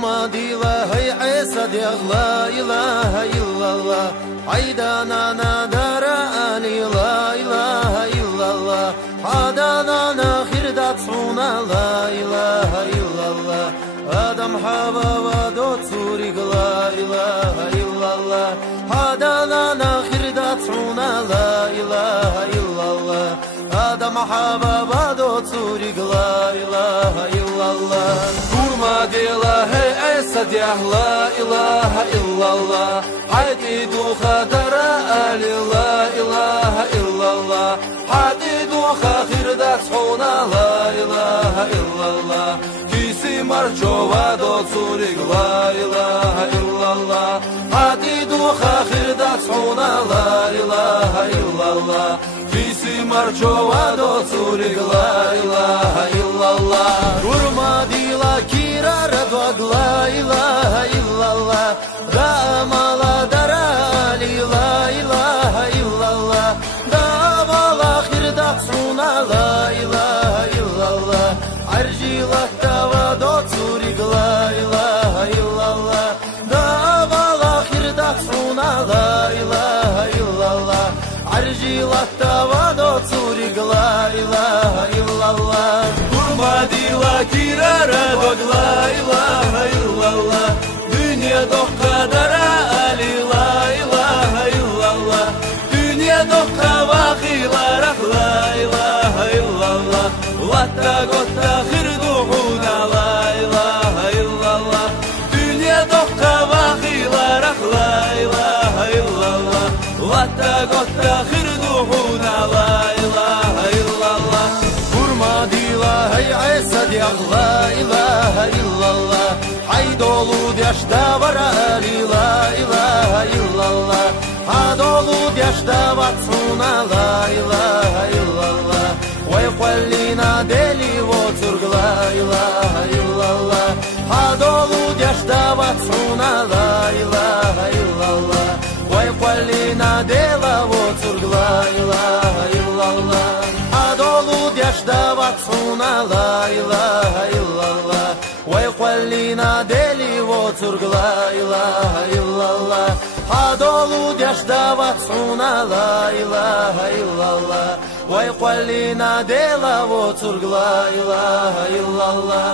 Kurma dila hay Isa diye la ilahe illallah. Aydana nadara ali la ilahe illallah. Adana khirdat suna la ilahe illallah. Adam hava va do tsurig la ilahe illallah. Adana khirdat suna la ilahe illallah. Adam hava va do tsurig la ilahe illallah. Kurma dila hey Isa diye la ilahe illallah. Haydi du khadara ali la ilahe illallah. Haydi du khirdat suna la ilahe illallah. Kisi marchova do tsurig la ilahe illallah. Haydi du khirdat suna la ilahe illallah. Kisi marchova do tsurig la ilahe illallah. Kurma dila kirara dog la ilahe illallah. Damala darali la ilahe illallah. Davala khirdat suna la ilahe illallah. Arjilat dava do tsurig la ilahe illallah. Davala khirdat suna la ilahe illallah. Arjilat dava do tsurig la ilahe illallah. Kurma dila kirara dog la ilahe illallah. Dünya dok kadara ali la ilahe illallah. Dünya dok kavakilara la ilahe illallah. Vatta gotta khirduhuna la ilahe illallah. Dünya dok kavakilara la ilahe illallah. Vatta gotta khirduhuna la ilahe illallah. Kurma dila hey Isa diye la ilahe illallah. Haydolu yaşta var ali la ilahe illallah. Hadolu yaşta vatsuna la ilahe illallah. Vay qallina deli voturg la ilahe illallah. Hadolu yaşta vatsuna la ilahe illallah. Vay qallina dela voturg la ilahe illallah. Hadolu yaşta vatsuna la ilahe illallah. Vay qallina deli voturg la ilahe illallah. Hadolu yaşta vatsuna la ilahe illallah. Vay qallina dela voturg la ilahe illallah.